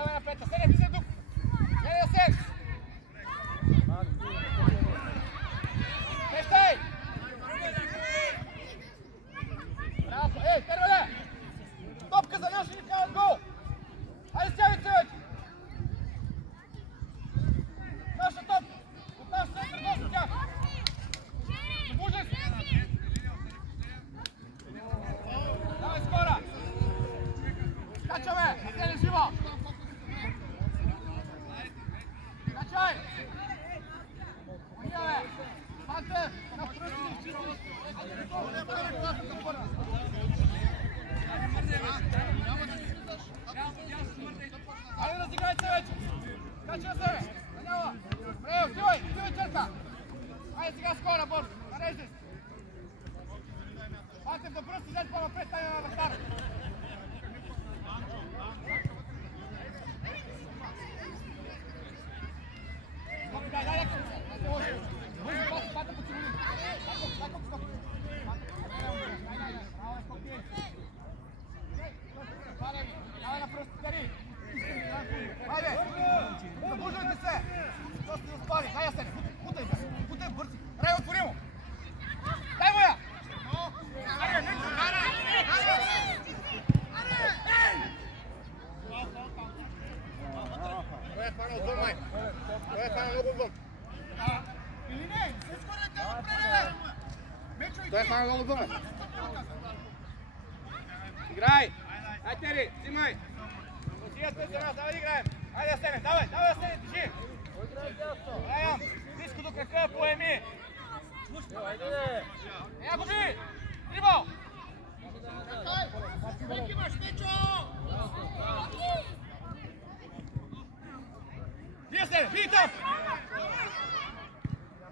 Давай напред, Асене, влизай тук! Гледай, Асен! Мещай! Браво! Ей, Тервеле! Топка за нас и ни вкарат гол! Хайде стягайте вече! Наша топ! От наш център гол с тях! Забужай се! Давай скора! Качаме! Асене, живо! Качай! Мигаве! Пантер! На пръстите чистиш! Хайде разиграйте вече! Качва се! Нанява! Прео, стивай! Стивай черка! Хайде сега скора, бързо! Нареждай се! Пантер да пръсти, взет по-напред, тайна на вратар! Дай, дай, дай! Бързо, пата по цивили! Дай колко скок! Давай на пръст, Кари! Хайде! Забуждайте се! Просто да спали! Дай я седи! Бутай, бутай, бързи! Рай, отвори му! Дай му я! Той е хванал отвън, май! Той е хванал много отвън! Или не? Всичко не те отпреде! Той е хванал много отвън! Играй! Ай, Тери, взимай! Отият сте за нас, давай да играем! Айде, Асене, давай, давай, Асене, тежи! Дай, Ям, близко до крака, поеми! Я го би! Дрибал! Веки имаш, Печо! Вие се, вие там!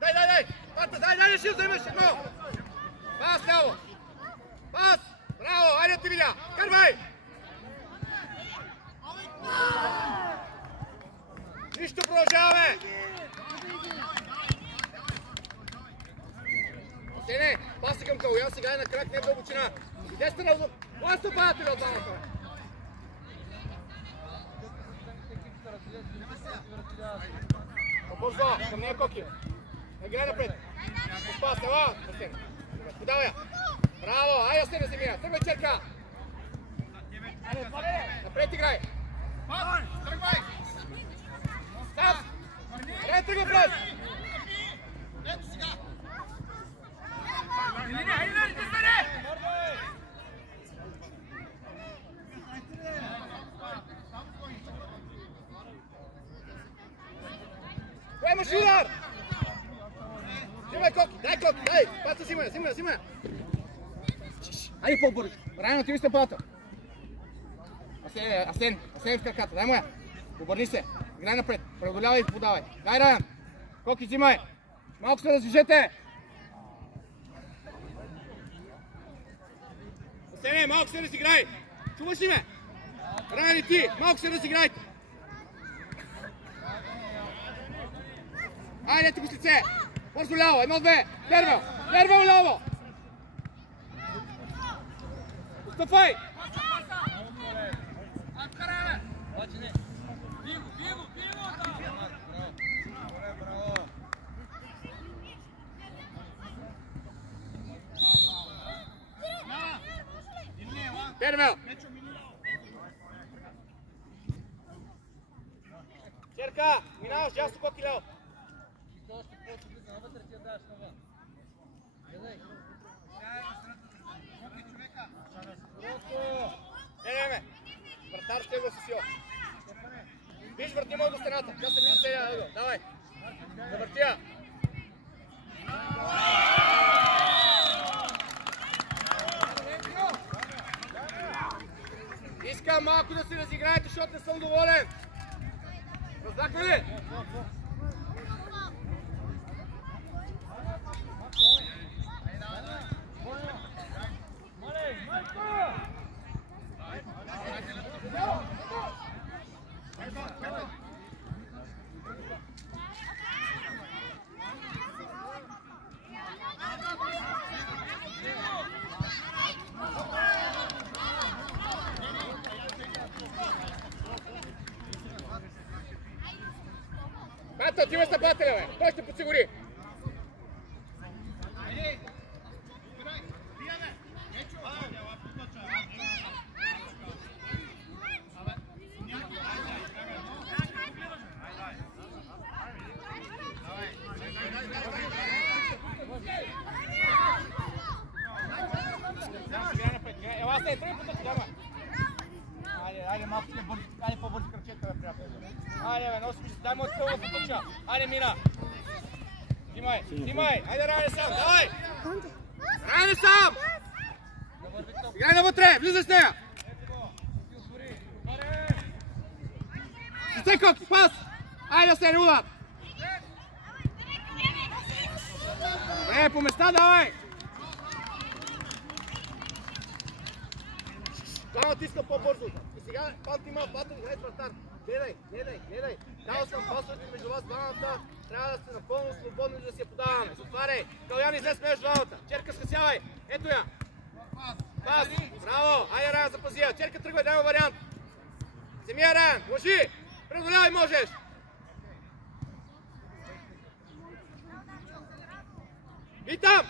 Дай, дай, дай! Пата, дай, дай, решил да имаш едно! Пас, ляво! Пас! Браво, айде ти видя! Кървай! Нищо, продължаваме! Асене, паси към Калуян, сега е на крак, не в дълбочина. Иде сте на отзор. Кога стъпаете ли от двамата? Побързо, към нея Коки. Играй напред. Поспас, ела, Асене. Подавай я. Браво, айде Асене се мия. Тръгвай черка. Напред играй. Тръгвай. Сам. Ей, тръгвай през. Ето сега. Кой имаш удар? Взимай Коки, дай Коки, дай! Пата взимай! Айде по-бързо. Райно, ти ви стъпата. Асен в краката, дай му я. Обърни се, играй напред, преодолявай и подавай. Дай, Райан. Коки, взимай. Малко се раздвижете. Асене, малко се разиграй. Чуваш ли ме? Райан и ти, малко се разиграйте. Айде ти го с лице. Бързо ляво, едно-две. Дервел ляво. Остъпвай. Дервел. Черка, минаваш, ясно Коки ляво. Ме, вратар ще го си сила. Виж, върти му до стената. Тя се вижда целия ъгъл. Давай. Завърти я. Искам малко да си разиграете, защото не съм доволен. Разбрахме ли? Вата, ти ме сте батели, бе! Той ще подсигури! Ела се, тръгни по тъча, Айде, малко сте бързи, айде по-бързи кръчета, бе, приятели. Айде, бе, носи ми се, дай му отпълва по тъча. Айде, мина. Снимай, айде, Райане сам, давай! Райане сам! Играй навътре, влизай с нея! Сице Коки, пас! Айде, Сени, удар! Добре, по места, давай! Двама тиска по-бързо. И сега пат има, играй с вратар. Гледай. Дал съм пасовете между вас двамата. Трябва да сте напълно свободни да си я подаваме. Затваряй. Калян, излез между двамата. Черка, скъсявай. Ето я. Пас. Браво. Айде, Райан, запази я. Черка, тръгвай, дай му вариант. Вземи я, Райан. Лъжи. Преодолявай, можеш. И там.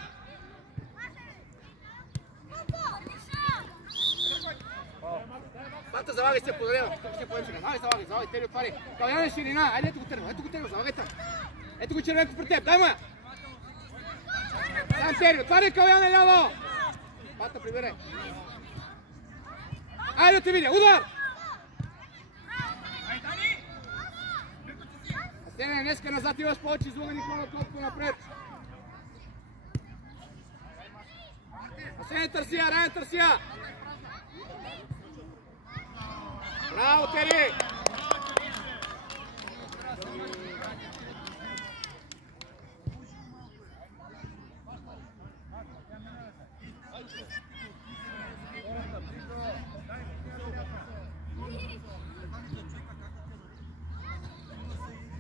Пата, залагай се, подарена. Ще поем сега. Залагай, Тери отвари. Калян е ширина. Айде, ето го тръгва, залагай там. Ето го червенко при теб, дай му я. Там Тери, отвари Калян е ляво. Пата, прибере. Айде да те видя, удар! Асене, днеска назад имаш повече излъгани хора, отколкото напред. Асене, търси я, Райан, търси я. Браво, Тери!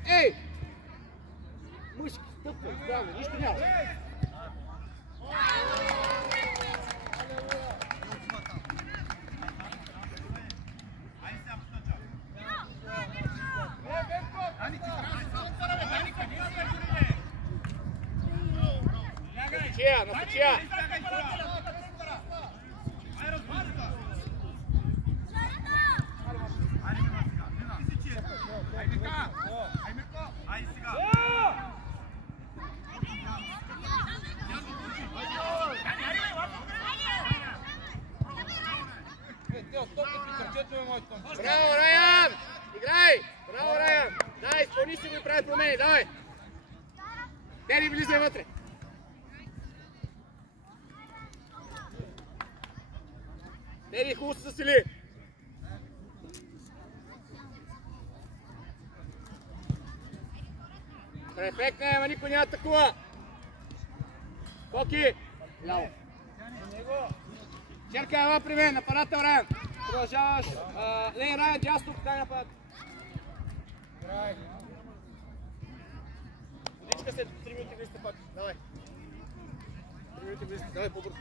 Ей! Мъжки, стъпвай, здраве, нищо няма. На стачия! Браво, Райан! Играй! Браво, Райан! Дай, изпълни си го и прави промени, давай! Тери, влизай вътре! Тери, хубаво се засили! Перфектно, ама никой няма атакува! Коки! Ляво! Черка, ела при мен, нападател Райан! Продължаваш, Лей Райан, дясно, дай напад! Водичка след 3 минути влизате пак, давай! 3 минути влизате, давай по-бързо!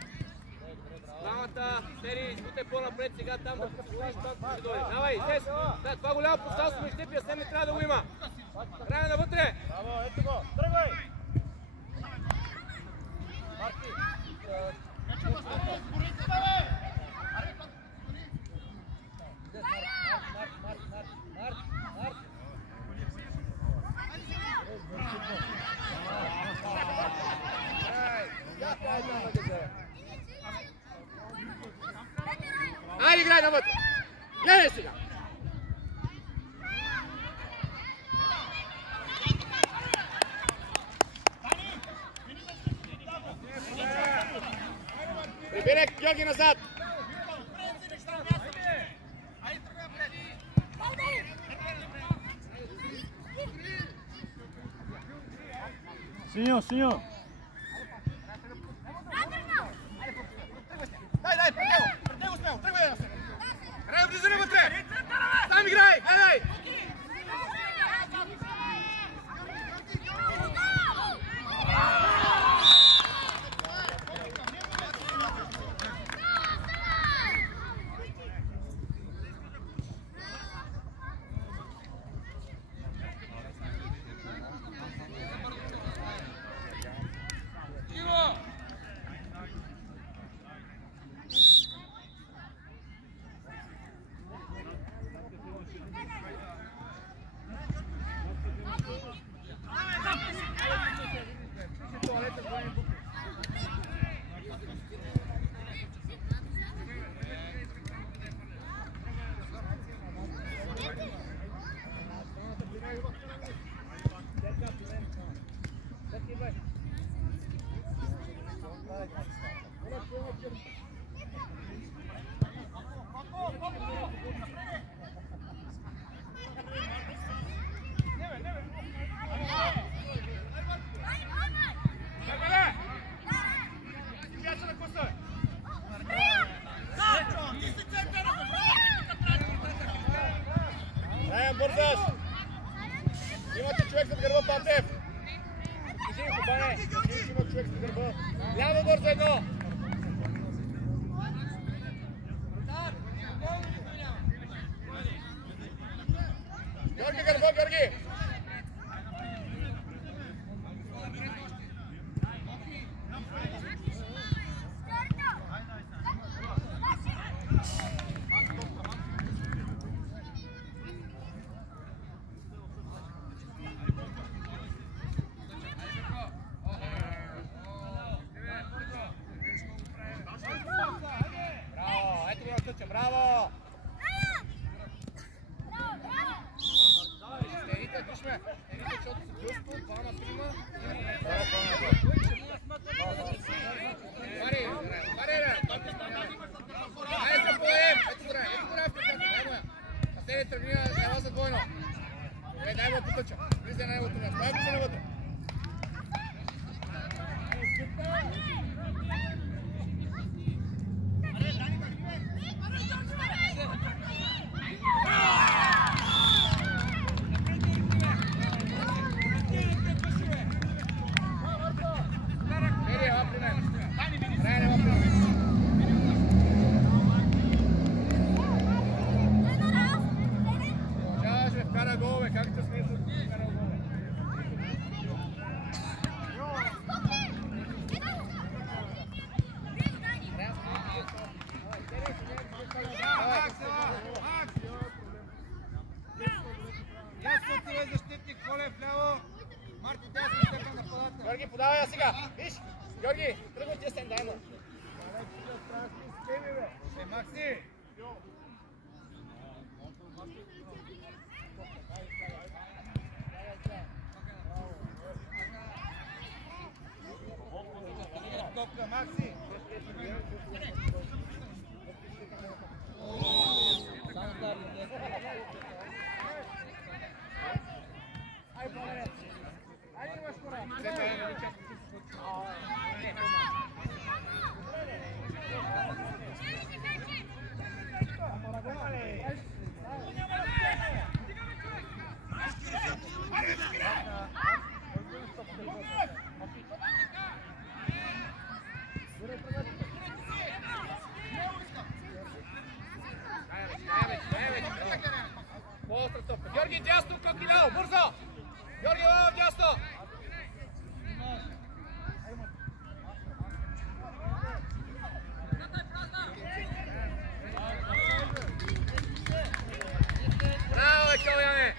Двамата, Тери, избутай по-напред, сега там да подсигуриш това, ще дойде. Давай, излез! Това голямо пространство между теб и Асен не трябва да го има! Райан навътре! Браво, ето го! Тръгвай! Марти! Айде, играй навътре! Гледай сега! Прибере Георги назад! Синьо, синьо! Дай, пред него смело, тръгвай да се! Рай, влизай вътре! Там играй, дай! бързаш! Имате човек зад гърба, Пантев! Кажи ми, Кубане! Кажи ми, има човек зад гърба! Ляво бързо едно! Георги, гърба, Георги! Браво! Стерите, дишме! Стерите, защото се чувство, 2 на 3. Мари, айде се поем! Ето го, в петата, дай моя! А сега тръгнина, ела за двойно. Дай му потъча, влизай на неговото място, дай влизай навътре. Георги, подавай я сега! Виж! Георги, тръгвай ти сен, дай му! Макси! Топка, Макси! Георги, дясно, как ляво, бързо! Георги, ляво, дясно! Браво, Екалияне!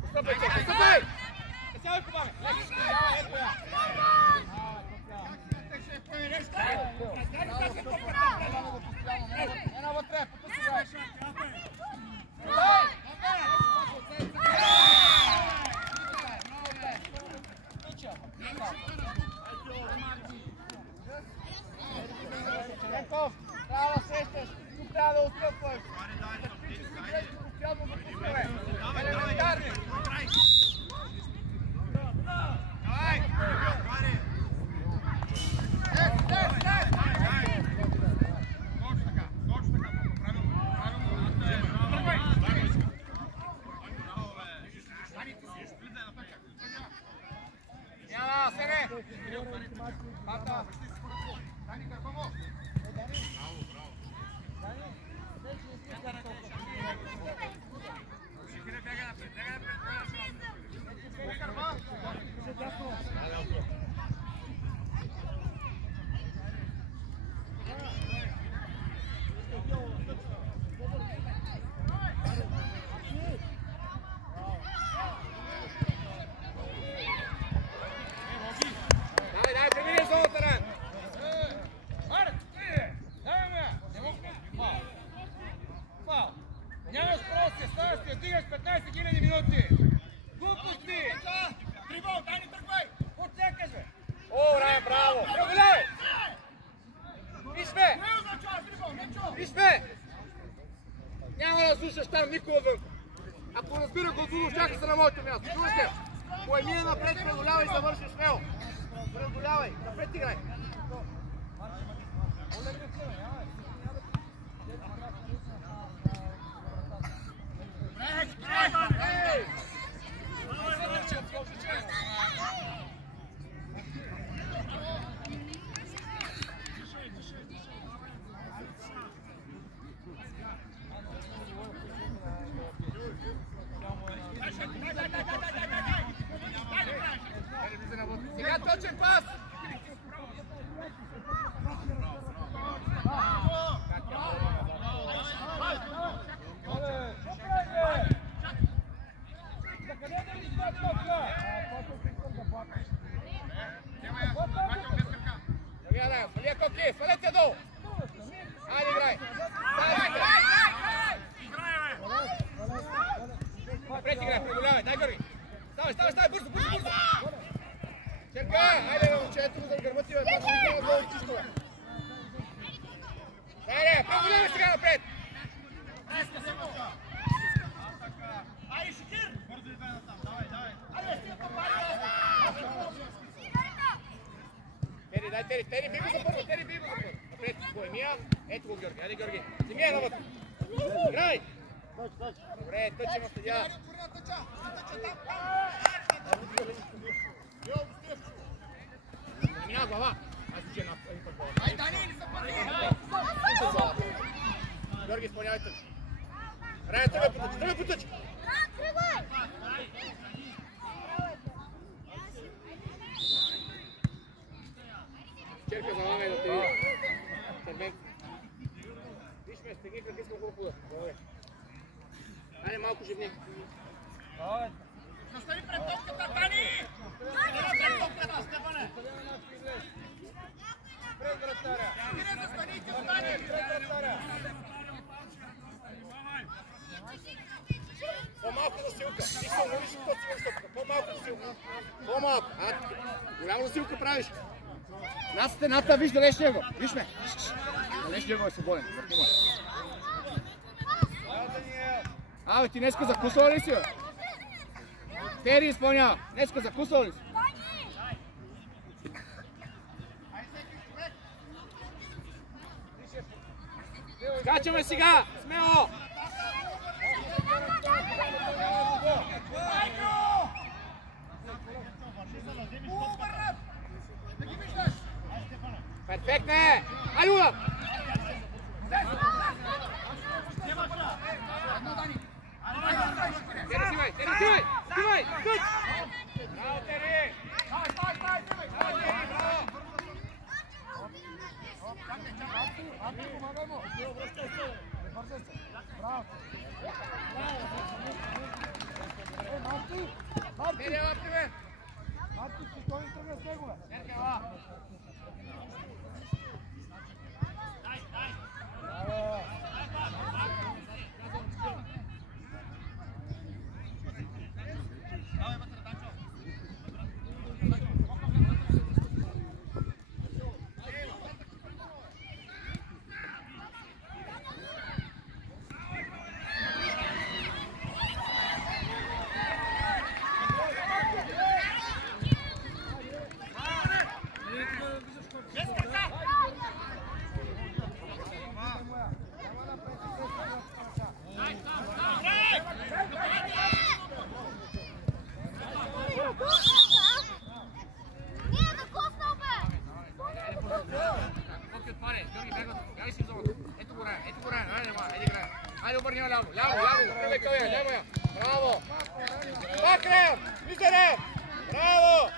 Постъпайте, постъпай! Сядай, Кубане! Една вътре, потъси! Ленков, трябва да сещаш, тук трябва да отстъпваш. Постоянно допускаме. Елементарни. Давай! Няма, Сене! Марта! Дани, какво му? Браво, браво! Дани, бяга напред, Дай, премини зоната, Ран! Фаул! Нямаш право се ставаш, ще стигаш 15 000 минути! Глупости! Трибол, дай ни тръгвай! Отсекаш, бе! О, Ран, браво! Преодолей! Вижме! Вижме! Няма да слушаш там никой отвън! Ако разбира Гозулов, чака се на моето място! Слушайте! Поеми напред, преодолява и завърши с него! Заболявай, напред играй. Сега точен пас! Свалете долу! Айде, играй! Напред играй, приболявай, дай Георги! Ставай, бързо! Черка! Айде, момче, ето го за гърбата, бе, пак ще го долу чисто, бе! Айде, приболявай сега напред! Айде, Шикир! Бързо идвай натам, давай! Айде, стига копари! Тери, би го за първо! Напред, Боемия, ето го Георги, айде Георги! Вземи я навътре! Играй! Добре, тъче на съдия! Замина глава! Аз че една път глава! Ай, Дани, не са първи! Георги, изпълнявай тъч! Рая, тръгвай по тъч! Черка за маме да те видя. Червен. Виж ме, стегни кръки с колко пуда. Добре. Айде малко живни. Застави пред топката, Тани! Пред топката, Стефане! Пред вратаря. Кире, застаните, остани! Пред вратаря. По-малко засилка. Искам, не виж какво си върши топката. По-малко засилка. По-малко. Голямо засилка правиш. На стената, виж далечния го. Виж ме. Далечния го е свободен. Абе, ти днеска закусала ли си, бе? Тери изпълнява. Днеска закусала ли си? Скачаме сега! Смело! Перфектне! Айде, Ула! Стивай! Тъч! Браво, Тери! Стивай, браво! Помагай му! Браво! Тери, ела, привет! Марти, ти той не тръгне с него, бе! Серка, ела! Айде обърни ляво, браво! Пак Реем! Браво!